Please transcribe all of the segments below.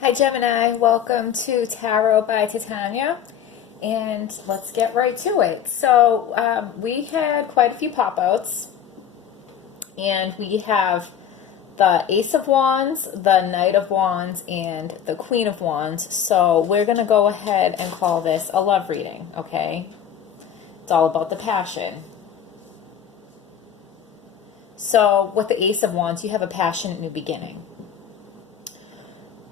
Hi Gemini, welcome to Tarot by Titania, and let's get right to it. So we had quite a few pop-outs, and we have the Ace of Wands, the Knight of Wands, and the Queen of Wands. So we're going to go ahead and call this a love reading, okay? It's all about the passion. So with the Ace of Wands, you have a passionate new beginning.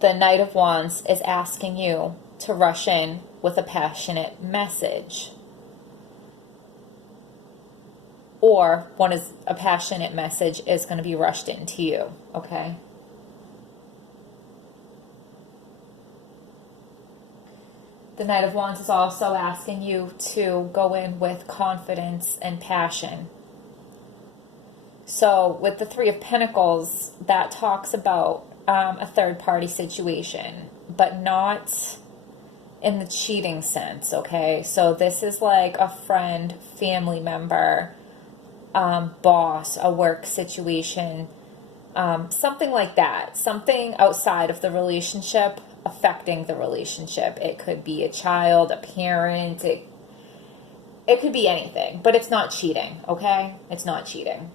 The Knight of Wands is asking you to rush in with a passionate message. Or a passionate message is going to be rushed into you, okay? The Knight of Wands is also asking you to go in with confidence and passion. So with the Three of Pentacles, that talks about a third-party situation, but not in the cheating sense, okay? So this is like a friend, family member, boss, a work situation, something like that. Something outside of the relationship affecting the relationship. It could be a child, a parent, it could be anything, but it's not cheating, okay? It's not cheating.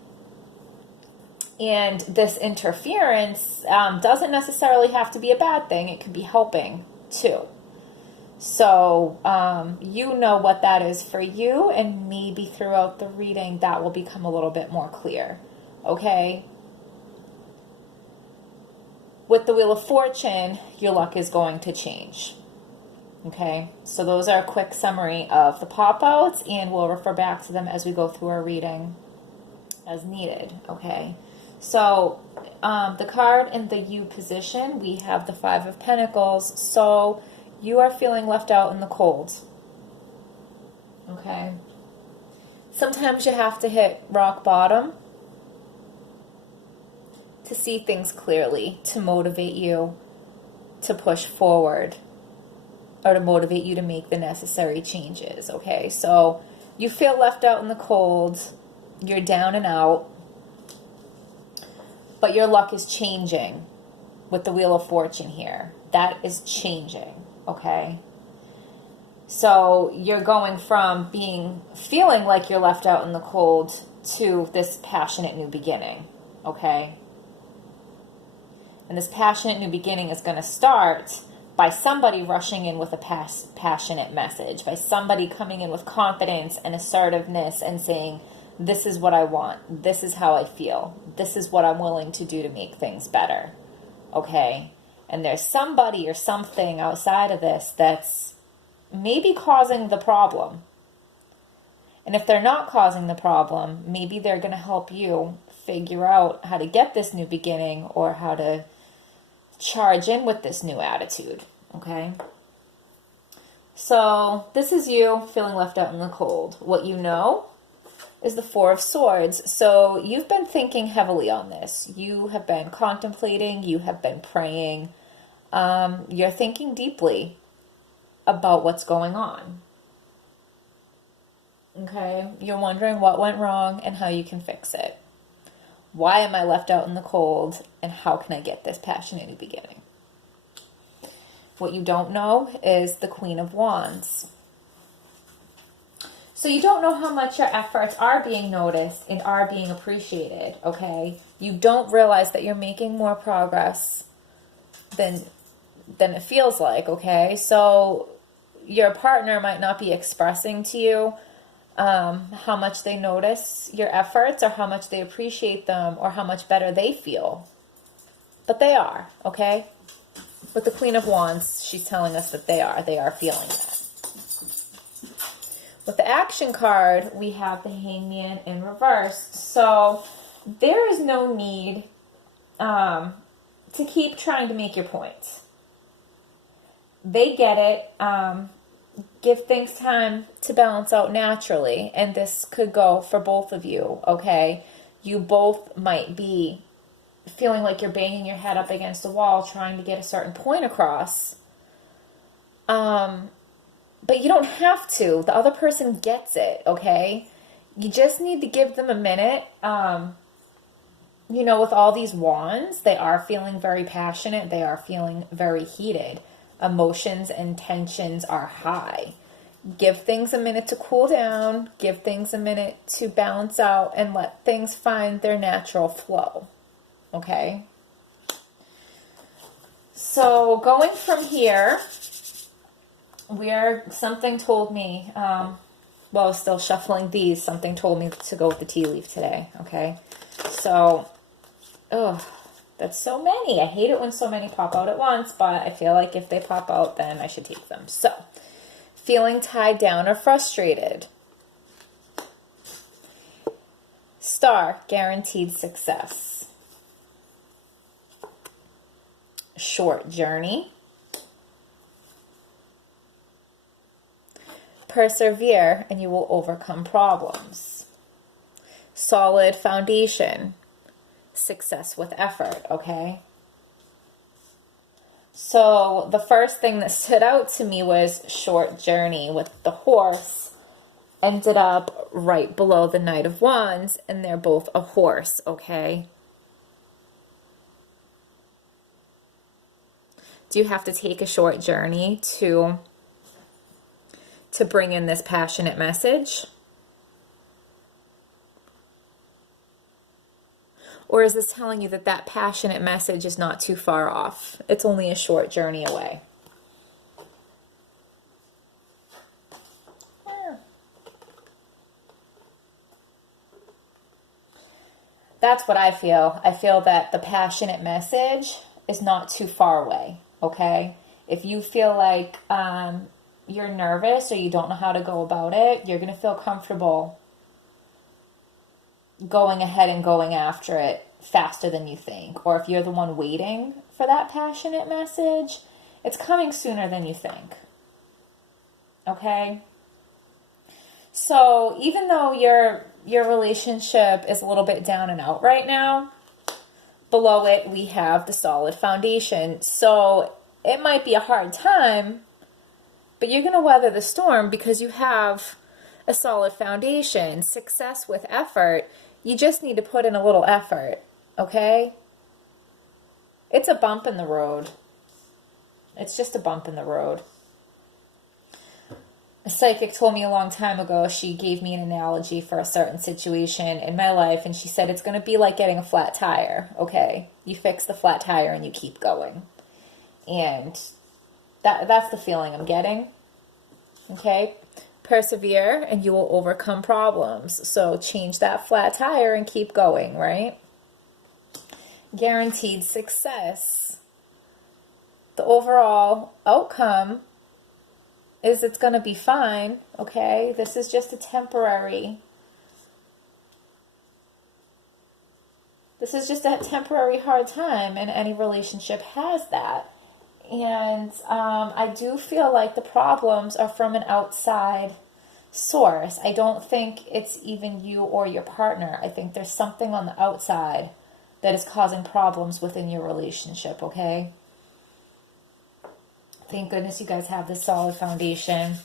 And this interference doesn't necessarily have to be a bad thing. It could be helping too. So you know what that is for you, and maybe throughout the reading that will become a little bit more clear. Okay? With the Wheel of Fortune, your luck is going to change. Okay? So those are a quick summary of the pop-outs, and we'll refer back to them as we go through our reading as needed. Okay? So the card in the U position, we have the Five of Pentacles. So you are feeling left out in the cold. Okay. Sometimes you have to hit rock bottom to see things clearly, to motivate you to push forward, or to motivate you to make the necessary changes. Okay. So you feel left out in the cold. You're down and out. But your luck is changing with the Wheel of Fortune here. That is changing, okay? So you're going from feeling like you're left out in the cold to this passionate new beginning, okay? And this passionate new beginning is going to start by somebody rushing in with a passionate message, by somebody coming in with confidence and assertiveness and saying, this is what I want. This is how I feel. This is what I'm willing to do to make things better. Okay? And there's somebody or something outside of this that's maybe causing the problem. And if they're not causing the problem, maybe they're going to help you figure out how to get this new beginning or how to charge in with this new attitude. Okay? So this is you feeling left out in the cold. What you know is the Four of Swords. So you've been thinking heavily on this. You have been contemplating. You have been praying. You're thinking deeply about what's going on. Okay? You're wondering what went wrong and how you can fix it. Why am I left out in the cold, and how can I get this passionate new beginning? What you don't know is the Queen of Wands. So you don't know how much your efforts are being noticed and are being appreciated, okay? You don't realize that you're making more progress than it feels like, okay? So your partner might not be expressing to you how much they notice your efforts or how much they appreciate them or how much better they feel. But they are, okay? With the Queen of Wands, she's telling us that they are feeling that. With the action card, we have the Hangman in reverse. So there is no need to keep trying to make your point. They get it. Give things time to balance out naturally. And this could go for both of you, okay? You both might be feeling like you're banging your head up against a wall trying to get a certain point across. But you don't have to. The other person gets it, okay? You just need to give them a minute. you know, with all these wands, they are feeling very passionate. They are feeling very heated. Emotions and tensions are high. Give things a minute to cool down. Give things a minute to balance out and let things find their natural flow. Okay? So going from here, something told me, while I was still shuffling these, something told me to go with the tea leaf today. Okay? So, that's so many. I hate it when so many pop out at once, but I feel like if they pop out, then I should take them. So, feeling tied down or frustrated. Star, guaranteed success. Short journey. Persevere and you will overcome problems. Solid foundation. Success with effort, okay? So the first thing that stood out to me was short journey with the horse. Ended up right below the Knight of Wands, and they're both a horse, okay? Do you have to take a short journey to bring in this passionate message? Or is this telling you that that passionate message is not too far off? It's only a short journey away. That's what I feel. I feel that the passionate message is not too far away, okay? If you feel like you're nervous or you don't know how to go about it, you're going to feel comfortable going ahead and going after it faster than you think. Or if you're the one waiting for that passionate message, it's coming sooner than you think. Okay? So even though your relationship is a little bit down and out right now, below it we have the solid foundation. So it might be a hard time, but you're going to weather the storm because you have a solid foundation. Success with effort. You just need to put in a little effort, okay? It's a bump in the road. It's just a bump in the road. A psychic told me a long time ago, she gave me an analogy for a certain situation in my life, and she said it's going to be like getting a flat tire, okay? You fix the flat tire and you keep going. And that's the feeling I'm getting, okay? Persevere and you will overcome problems. So change that flat tire and keep going, right? Guaranteed success. The overall outcome is it's going to be fine, okay? This is just a temporary. This is just a temporary hard time, and any relationship has that. And I do feel like the problems are from an outside source. I don't think it's even you or your partner. I think there's something on the outside that is causing problems within your relationship, okay? Thank goodness you guys have this solid foundation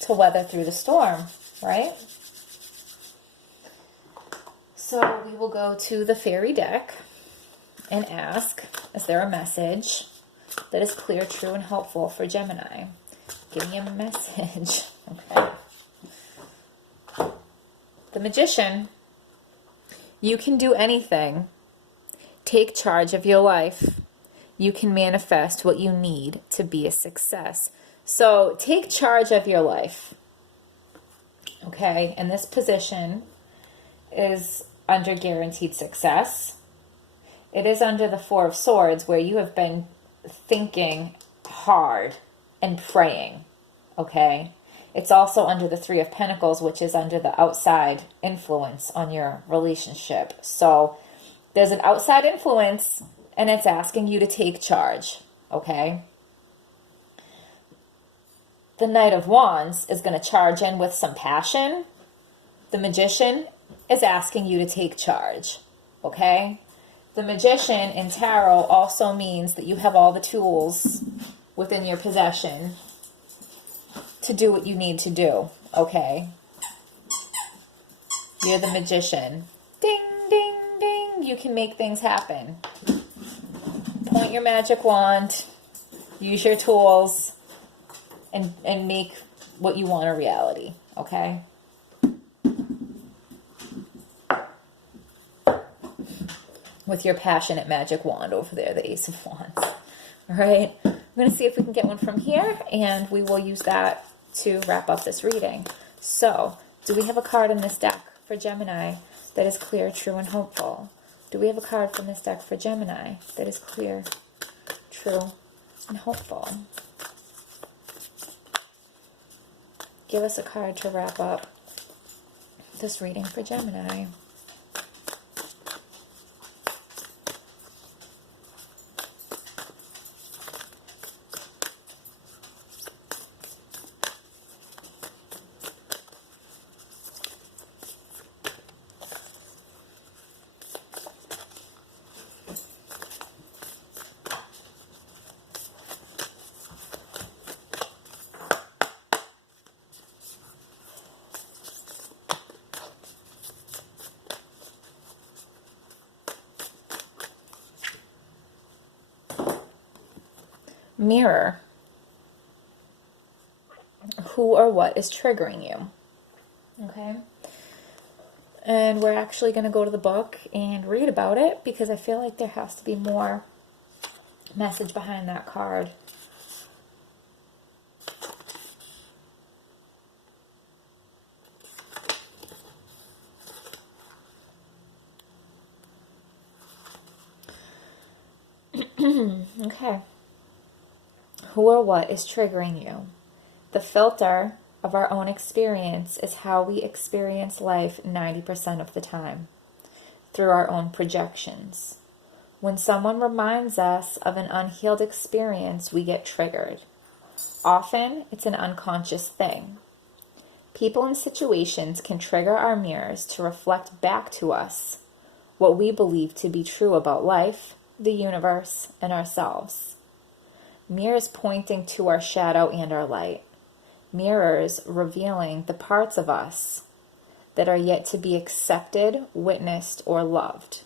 to weather through the storm, right? So we will go to the fairy deck and ask, is there a message that is clear, true, and helpful for Gemini? Give me a message. Okay. The Magician. You can do anything. Take charge of your life. You can manifest what you need to be a success. So take charge of your life. Okay, and this position is under guaranteed success. It is under the Four of Swords, where you have been thinking hard and praying, okay? It's also under the Three of Pentacles, which is under the outside influence on your relationship. So there's an outside influence, and it's asking you to take charge, okay? The Knight of Wands is going to charge in with some passion. The Magician is asking you to take charge, okay? The Magician in Tarot also means that you have all the tools within your possession to do what you need to do, okay? You're the Magician. Ding! you can make things happen. Point your magic wand, use your tools, and make what you want a reality, okay? With your passionate magic wand over there, the Ace of Wands. All right, I'm going to see if we can get one from here, and we will use that to wrap up this reading. So, do we have a card in this deck for Gemini that is clear, true, and hopeful? Do we have a card from this deck for Gemini that is clear, true, and hopeful? Give us a card to wrap up this reading for Gemini. Mirror. Who or what is triggering you? Okay. And we're actually going to go to the book and read about it because I feel like there has to be more message behind that card. Okay. Who or what is triggering you? The filter of our own experience is how we experience life 90% of the time, through our own projections. When someone reminds us of an unhealed experience, we get triggered. Often, it's an unconscious thing. People and situations can trigger our mirrors to reflect back to us what we believe to be true about life, the universe, and ourselves. Mirrors pointing to our shadow and our light. Mirrors revealing the parts of us that are yet to be accepted, witnessed, or loved.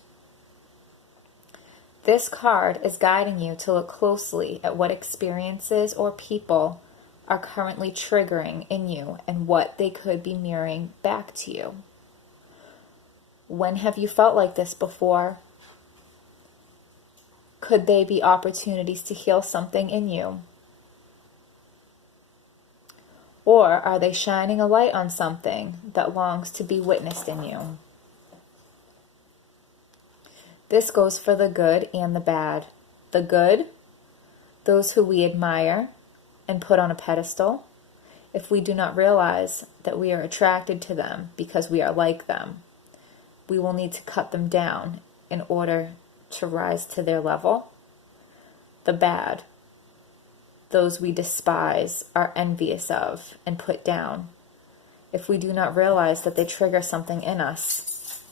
This card is guiding you to look closely at what experiences or people are currently triggering in you and what they could be mirroring back to you. When have you felt like this before? Could they be opportunities to heal something in you? Or are they shining a light on something that longs to be witnessed in you? This goes for the good and the bad. The good, those who we admire and put on a pedestal, if we do not realize that we are attracted to them because we are like them, we will need to cut them down in order to rise to their level. The bad, those we despise, are envious of, and put down, if we do not realize that they trigger something in us,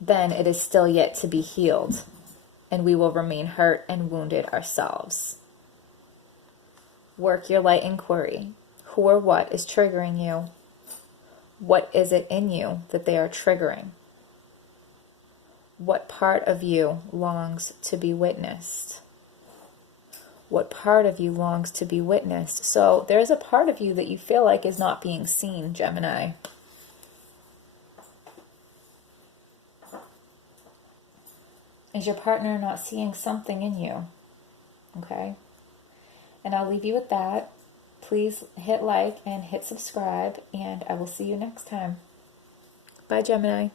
then it is still yet to be healed, and we will remain hurt and wounded ourselves. Work your light inquiry. Who or what is triggering you? What is it in you that they are triggering? What part of you longs to be witnessed? What part of you longs to be witnessed? So there's a part of you that you feel like is not being seen, Gemini. Is your partner not seeing something in you? Okay. And I'll leave you with that. Please hit like and hit subscribe, and I will see you next time. Bye, Gemini.